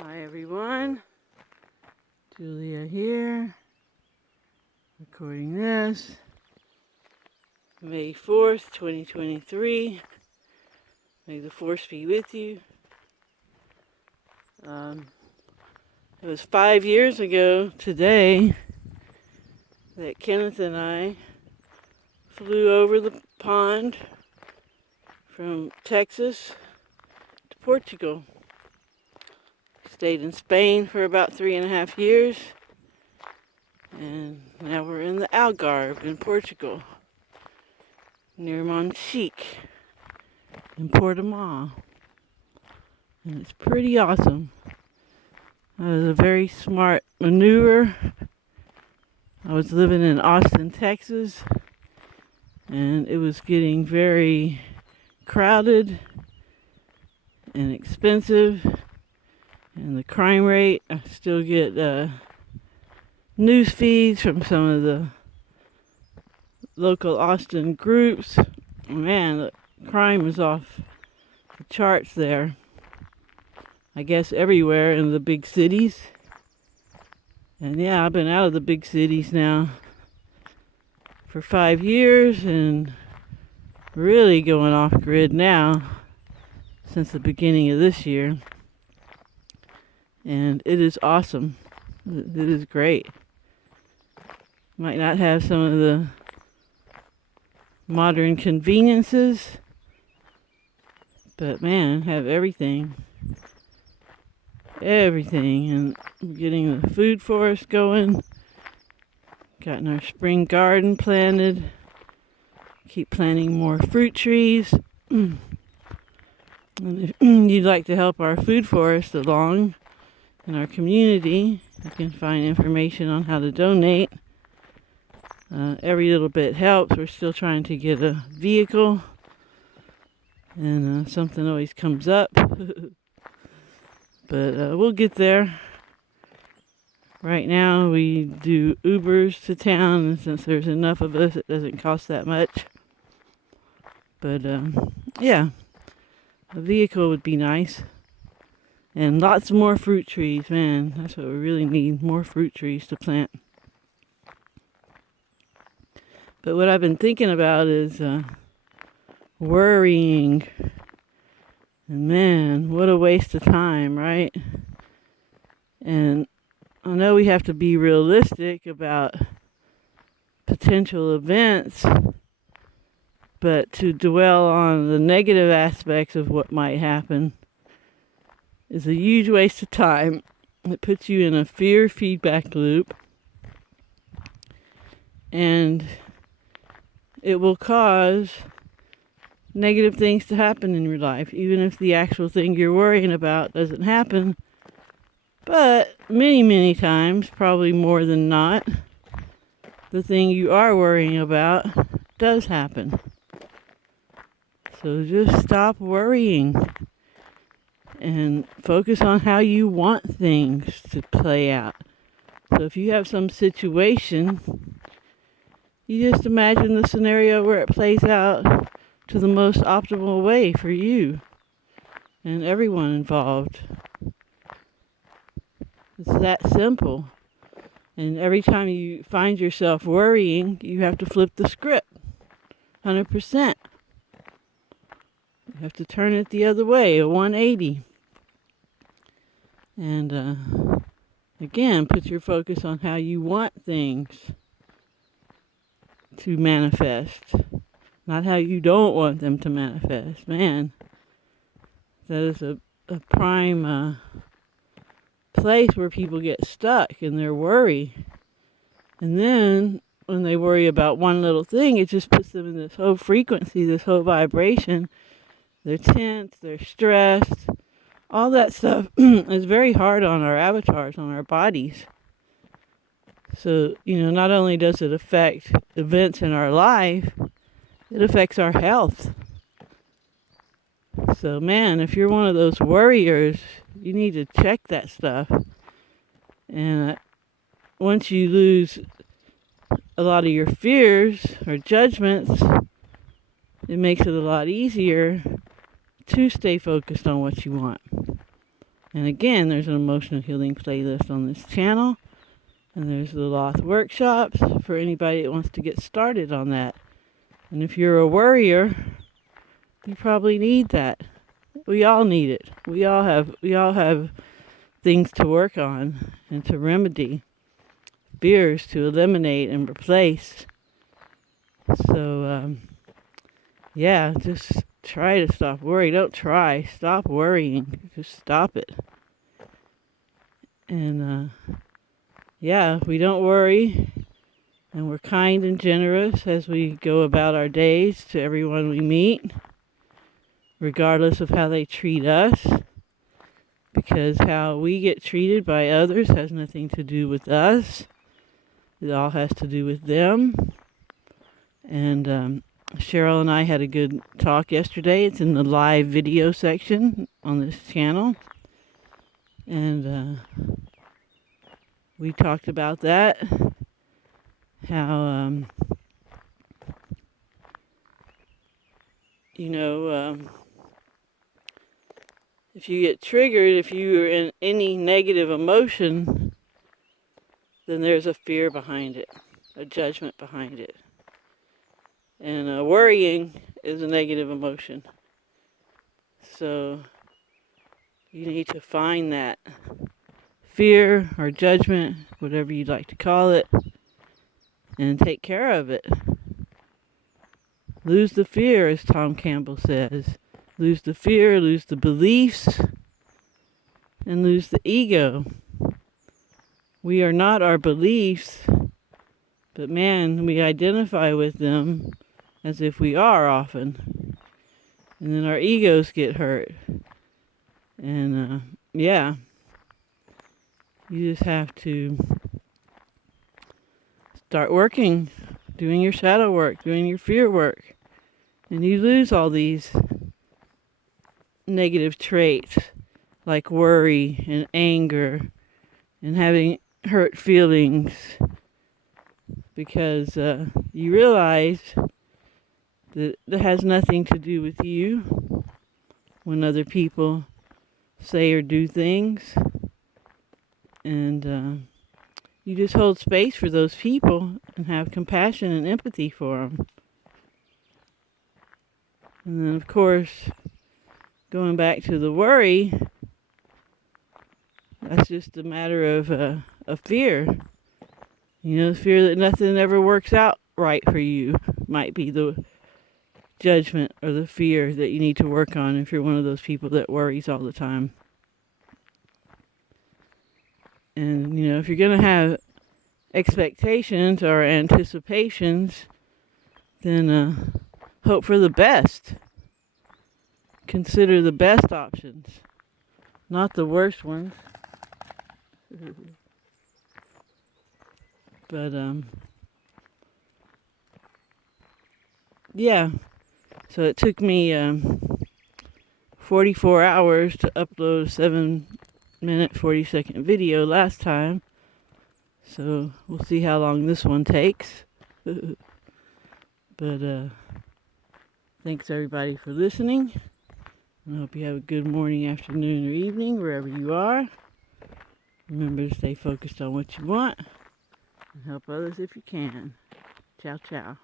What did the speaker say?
Hi everyone, Julia here, recording this, May 4th, 2023, may the force be with you. It was 5 years ago today that Kenneth and I flew over the pond from Texas to Portugal. Stayed in Spain for about 3.5 years, and now we're in the Algarve in Portugal, near Monchique in Portimao, and it's pretty awesome. That was a very smart maneuver. I was living in Austin, Texas, and it was getting very crowded and expensive. And the crime rate, I still get news feeds from some of the local Austin groups. Man, the crime is off the charts there. I guess everywhere in the big cities. And yeah, I've been out of the big cities now for 5 years and really going off grid now since the beginning of this year. And it is awesome. It is great. Might not have some of the modern conveniences, but man, have everything. Everything. And we're getting the food forest going. Gotten our spring garden planted. Keep planting more fruit trees. And if you'd like to help our food forest along in our community, you can find information on how to donate. Every little bit helps. We're still trying to get a vehicle, and something always comes up. But we'll get there. Right now we do Ubers to town, and since there's enough of us, it doesn't cost that much. But yeah, a vehicle would be nice. And lots more fruit trees, man. That's what we really need, more fruit trees to plant. But what I've been thinking about is worrying. And man, what a waste of time, right? And I know we have to be realistic about potential events, but to dwell on the negative aspects of what might happen is a huge waste of time. It puts you in a fear feedback loop, and it will cause negative things to happen in your life, even if the actual thing you're worrying about doesn't happen. But many times, probably more than not, the thing you are worrying about does happen. So just stop worrying and focus on how you want things to play out. So if you have some situation, you just imagine the scenario where it plays out to the most optimal way for you and everyone involved. It's that simple. And every time you find yourself worrying, you have to flip the script 100%. You have to turn it the other way, a 180. And again, put your focus on how you want things to manifest, not how you don't want them to manifest. Man, that is a prime place where people get stuck in their worry. And then when they worry about one little thing, it just puts them in this whole frequency, this whole vibration. They're tense, they're stressed. All that stuff is very hard on our avatars, on our bodies. So, not only does it affect events in our life, it affects our health. So, man, if you're one of those worriers, you need to check that stuff. And once you lose a lot of your fears or judgments, it makes it a lot easier to stay focused on what you want. And again, there's an emotional healing playlist on this channel. And there's the Loth workshops for anybody that wants to get started on that. And if you're a worrier, you probably need that. We all need it. We all have things to work on and to remedy, fears to eliminate and replace. So, yeah, just try to stop worrying. Don't try. Stop worrying. Just stop it. And, yeah, if we don't worry and we're kind and generous as we go about our days to everyone we meet, regardless of how they treat us, because how we get treated by others has nothing to do with us. It all has to do with them. And Cheryl and I had a good talk yesterday. It's in the live video section on this channel. And we talked about that, how, if you get triggered, if you are in any negative emotion, then there's a fear behind it, a judgment behind it. And worrying is a negative emotion. So you need to find that fear or judgment, whatever you'd like to call it, and take care of it. Lose the fear, as Tom Campbell says. Lose the fear, lose the beliefs, and lose the ego. We are not our beliefs, but man, we identify with them as if we are often. And then our egos get hurt. And yeah, you just have to start working, doing your shadow work, doing your fear work. And you lose all these negative traits like worry and anger and having hurt feelings, because you realize that it has nothing to do with you when other people say or do things. And you just hold space for those people and have compassion and empathy for them. And then, of course, going back to the worry, that's just a matter of fear. The fear that nothing ever works out right for you might be the judgment or the fear that you need to work on if you're one of those people that worries all the time. And, if you're going to have expectations or anticipations, then hope for the best. Consider the best options, not the worst ones. But, yeah. So it took me 44 hours to upload a 7-minute, 40-second video last time. So we'll see how long this one takes. But thanks everybody for listening. I hope you have a good morning, afternoon, or evening, wherever you are. Remember to stay focused on what you want and help others if you can. Ciao, ciao.